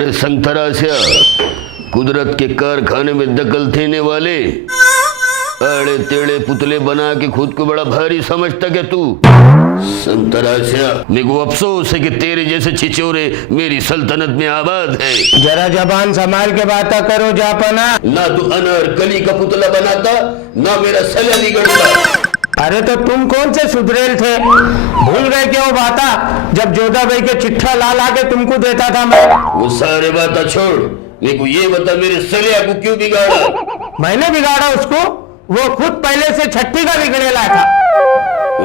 अरे संतरास्या, कुदरत के कारखाने में दखल देने वाले अड़े टेढ़े पुतले बना के खुद को बड़ा भारी समझता क्या तू? संतरास्या, मेरे को अफसोस है कि तेरे जैसे छिछोरे मेरी सल्तनत में आबाद है। जरा जबान संभाल के बातें करो जापाना। ना तू अनारकली का पुतला बनाता, ना मेरा सला बिगड़ता। अरे तो तुम कौन से सुधरेल थे? भूल गए क्या वो बाता जब जोधा भाई के चिट्ठा ला ला के तुमको देता था मैं? वो सारे बातें छोड़, मेरे को ये बता मेरे सलिया को क्यों बिगाड़ा? मैंने बिगाड़ा उसको? वो खुद पहले से छठी का बिगड़ेला था।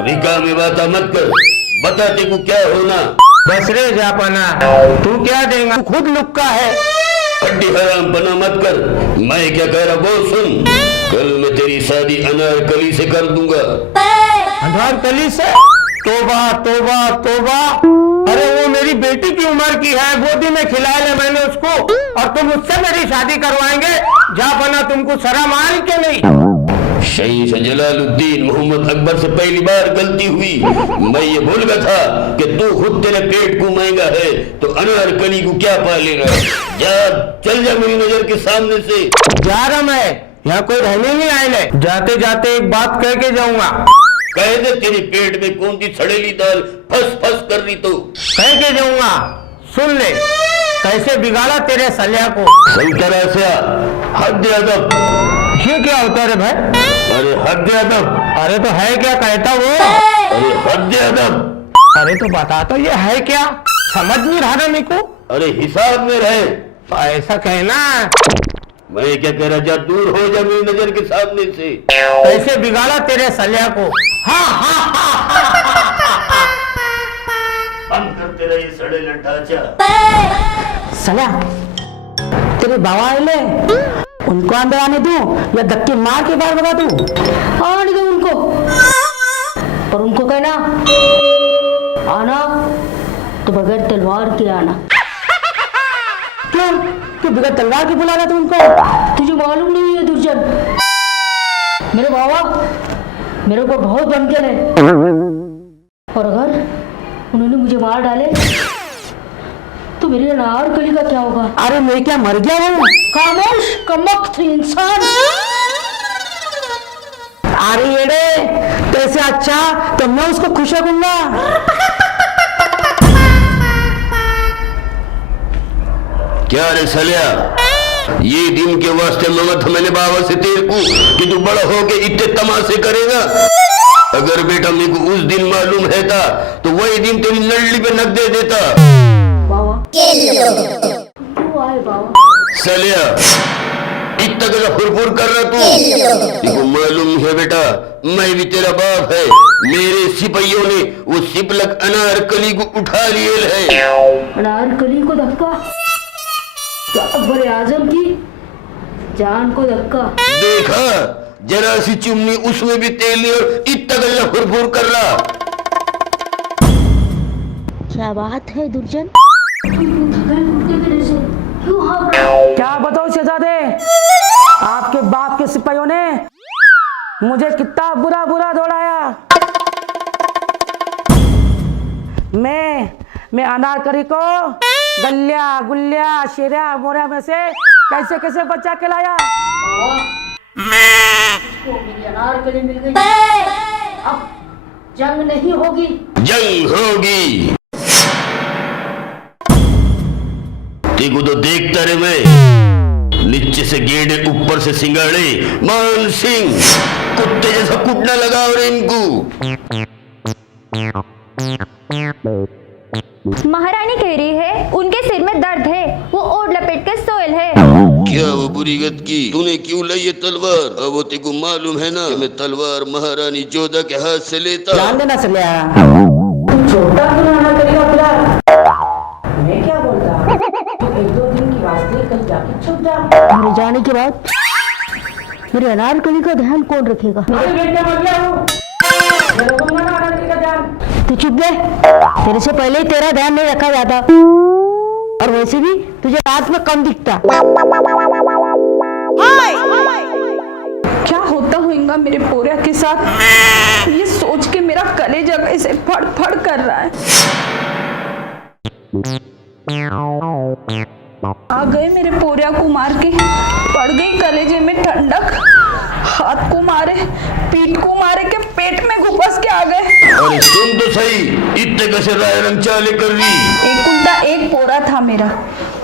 रिका में बात मत कर, बता तेको क्या होना। बस रे जापाना, तू क्या देगा? तू खुद लुक्का है। हड्डी हराम बना मत कर। मैं क्या कह रहा वो सुन, कल मैं तेरी शादी अनारकली से कर दूंगा। अनारकली से? तोबा तोबा तोबा। अरे वो मेरी बेटी की उम्र की है, गोदी में खिलाया ले मैंने उसको, और तुम उससे मेरी शादी करवाएंगे? जापाना, तुमको शर्म आई के नहीं? शहीद जलालुद्दीन मोहम्मद अकबर से पहली बार गलती हुई। मैं ये भूल गया था कि तू खुद तेरे पेट को महंगा है तो अनारकली को क्या पालेगा। जा, चल जा मेरी नजर के सामने से। जा रहा मैं, यहाँ कोई रहने नहीं आए ले। जाते जाते एक बात कह के जाऊंगा। कह दे तेरे पेट में कौन सी सड़ेली दाल फस फस कर रही तो कह के जाऊंगा, सुन ले कैसे बिगाड़ा तेरे सलिया को। सही तरह से हद अदब। ये क्या होता है रे भाई? अरे हद अदब। अरे तो है क्या कहता वो? अरे हद अदब। अरे तो बता तो ये है क्या? समझ नहीं रहा ना मेरे को। अरे हिसाब में रहे। ऐसा कहना। मैं क्या कह रहा, जा दूर हो जा मेरी नजर के सामने से। कैसे बिगाड़ा तेरे सलिया को। हाँ हाँ हम करते रहे सड़े लटाचा। सला, तेरे बाबा आए, उनको अंदर आने दूं या धक्के मार के बाहर भगा दूं? आने दो उनको, और उनको कहना आना तो बगैर तलवार के आना। क्यों? क्यों बगैर तलवार के बुलाना तुमको? तुझे मालूम नहीं है दुर्जन, मेरे बाबा मेरे ऊपर बहुत बनकर है, और अगर उन्होंने मुझे मार डाले तो मेरे अनारकली का क्या होगा? अरे मैं क्या मर गया हूँ? खामोश कमबख्त इंसान। अरे येड़े, कैसे? अच्छा तो मैं उसको खुश रखूंगा। क्या रे सलिया, ये दिन के वास्ते ममत मैंने बाबा से तेरे को कि तू बड़ा हो के इतने तमाशे करेगा। अगर बेटा मेरे को उस दिन मालूम है था तो वही दिन तेरी लड़ली पे नक दे देता। सलिया, इतना कैसा फुरफुर कर रहा तू? तेको मालूम है बेटा, मैं भी तेरा बाप है। मेरे सिपाहियों ने वो सिपलक अनारकली को उठा लिए है। अनारकली को धक्का? तो अकबर आजम की जान को धक्का। देखा, जरा सी चुमनी उसमें भी तेल नहीं और इतना कैसा फुरफुर कर रहा। क्या बात है दुर्जन? क्या बताओ शहजादे, आपके बाप के सिपाहियों ने मुझे कितना बुरा बुरा दौड़ाया। मैं अनारकली को गलिया गुलिया शेरा मोरा में से कैसे कैसे बचा के लाया। मेरी अनारकली मिल गई, अब जंग नहीं होगी। जंग होगी। देखो तो देखता रे, मैं नीचे से गेड़े ऊपर से सिंगाड़े मान सिंह कुत्ते जैसा कुटना लगा और इनको। महारानी कह रही है उनके सिर में दर्द है, वो ओढ़ लपेट के सोयल है। क्या वो बुरी गत की? तूने क्यों लाई ये तलवार? अब वो तेको मालूम है ना कि मैं तलवार महारानी जोधा के हाथ से लेता। जान देना सलिया, छोटा मैं क्या बोलता, तो एक दो दिन की वास्ते कल जाके छुप जा। मेरे जाने के बाद मेरे अनारकली का ध्यान कौन रखेगा? तू चुप ले, तेरे से पहले ही तेरा ध्यान नहीं रखा जाता, और वैसे भी तुझे रात में कम दिखता। क्या होता होगा मेरे पोरिया के साथ, ये सोच के मेरा कलेजा ऐसे फड़ फड़ कर रहा है। आ गए मेरे पोरिया को मार के, पड़ गई कलेजे में ठंडक, हाथ को मारे, पीठ को मारे के पेट में घुपस के आ गए। अरे सुन तो सही, इतने कैसे राय रंग चाले कर रही? एक उल्टा एक पोरा था मेरा,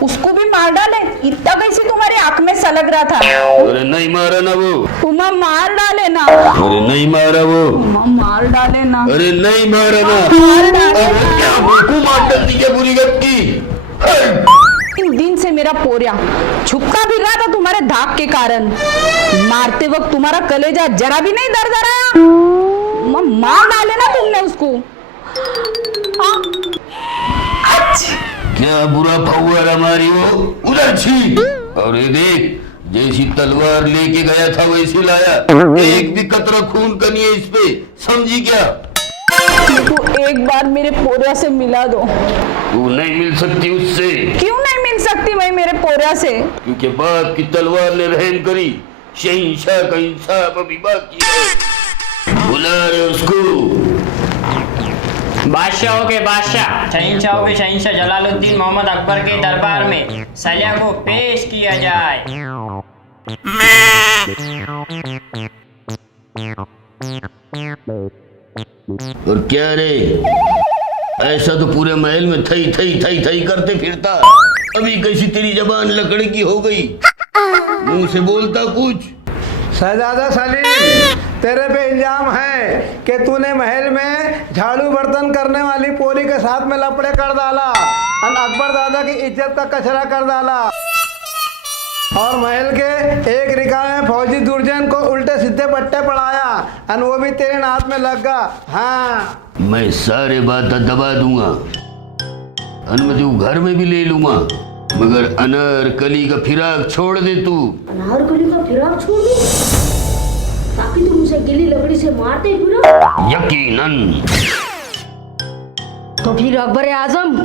उसको भी मार डाले। इतना कैसे तुम्हारी आंख में सलग रहा था? अरे नहीं मारा ना वो। तुम मार डाले ना। अरे नहीं मारा वो। तुम मार डाले ना। अरे नहीं मारा ना। मार डाले अरे ना। क्या मुझको मार डालती क्या बुरी गति? इन दिन से मेरा पोरिया छुपता भी रहा था तुम्हारे धाक के कारण। मारते वक्त तुम्हारा कलेजा जरा भी नहीं दर्द रहा। मार डाले ना तुमने उसको। क्या बुरा फौवारा मारी वो, उधर छी। और ये देख, जैसी तलवार लेके गया था वैसी लाया, एक भी कतरा खून का नहीं है इस पे, समझी क्या? तो एक बार मेरे पोरिया से मिला दो। तू नहीं मिल सकती उससे। क्यों नहीं मिल सकती मैं मेरे पोरिया से? क्योंकि बाप की तलवार ने रहम करी, शहंशाह का इंसाफ अभी बाकी है। बुला रहे उसको। बादशाहों के बादशाह, शहंशाहों के शहंशाह जलालुद्दीन मोहम्मद अकबर के दरबार में सलिया को पेश किया जाए। और क्या रे, ऐसा तो पूरे महल में थई थई थई थई करते फिरता, अभी कैसी तेरी जबान लकड़ी की हो गई, मुंह से बोलता कुछ? शहजादा सलीम, तेरे पे इल्जाम है कि तूने महल में झाड़ू बर्तन करने वाली पोरी के साथ में लपड़े कर डाला और अकबर दादा की इज्जत का कचरा कर डाला, और महल के एक रिका में फौजी दुर्जन को उल्टे सीधे पट्टे पड़ाया और वो भी तेरे नाथ में लग गया। हाँ, मैं सारे बात दबा दूंगा, अनुमति घर में भी ले लूंगा, मगर अनारकली का फिराक छोड़ दे तू। अनारकली का फिराक छोड़ दे ताकि तुम उसे गीली लकड़ी से मारते फिरो? यकीनन। तो फिर अकबर आजम,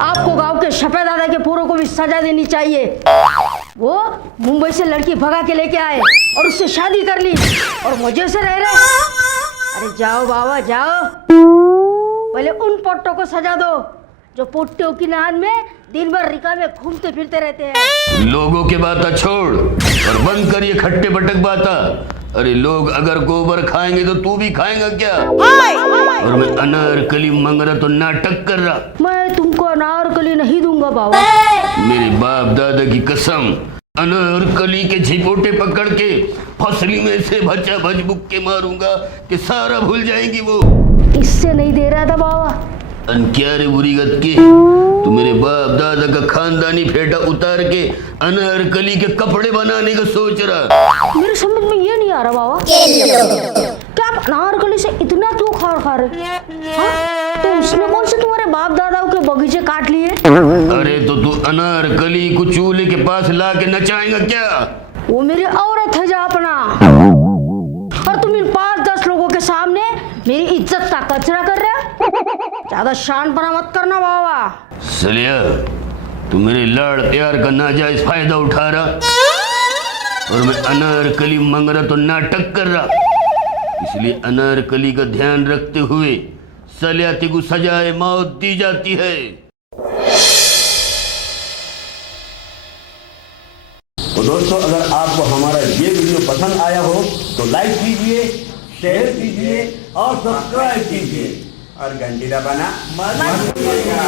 आपको गांव के शफेदादा के पूरों को भी सजा देनी चाहिए। वो मुंबई से लड़की भगा के लेके आए और उससे शादी कर ली और मजे से रह रहे। अरे जाओ बाबा जाओ, पहले उन पोट्टों को सजा दो जो पोट्टियों की नाद में दिन भर रिका में घूमते फिरते रहते हैं। लोगों के बात छोड़ और बंद कर ये खट्टे बटक बाता। अरे लोग अगर गोबर खाएंगे तो तू भी खाएगा क्या? और मैं अनारकली मांग रहा तो नाटक कर रहा। मैं तुमको अनारकली नहीं दूंगा बाबा। मेरे बाप दादा की कसम, अनारकली के झिपोटे पकड़ के फसली में से भचा भज बुक के मारूंगा कि सारा भूल जाएंगी वो। इससे नहीं दे रहा था बाबा। क्या रे बुरी गत की, तू मेरे बाप दादा का खानदानी फेटा उतार के अनारकली के कपड़े बनाने का सोच रहा? मेरे समझ में ये नहीं आ रहा बाबा, क्या आप अनारकली से इतना क्यों खार खा रहे? हाँ? तो उसने कौन से तुम्हारे बाप दादाओं के बगीचे काट लिए? अरे तो तू अनारकली को चूल्हे के पास ला के नचाएगा क्या? वो मेरी औरत है जापना, और तुम इन 5-10 लोगों के सामने मेरी इज्जत का कचरा कर रहे हो। ज्यादा शानपना मत करना बाबा। सलिया, तू मेरे लाड़ प्यार का नाजायज फायदा उठा रहा और मैं अनारकली मांग रहा तो नाटक कर रहा। इसलिए अनारकली का ध्यान रखते हुए सलिया तेको सजाए मौत दी जाती है। तो दोस्तों, अगर आपको हमारा ये वीडियो पसंद आया हो तो लाइक कीजिए, शेयर कीजिए और सब्सक्राइब कीजिए और घंटी दबाना मत भूलिएगा।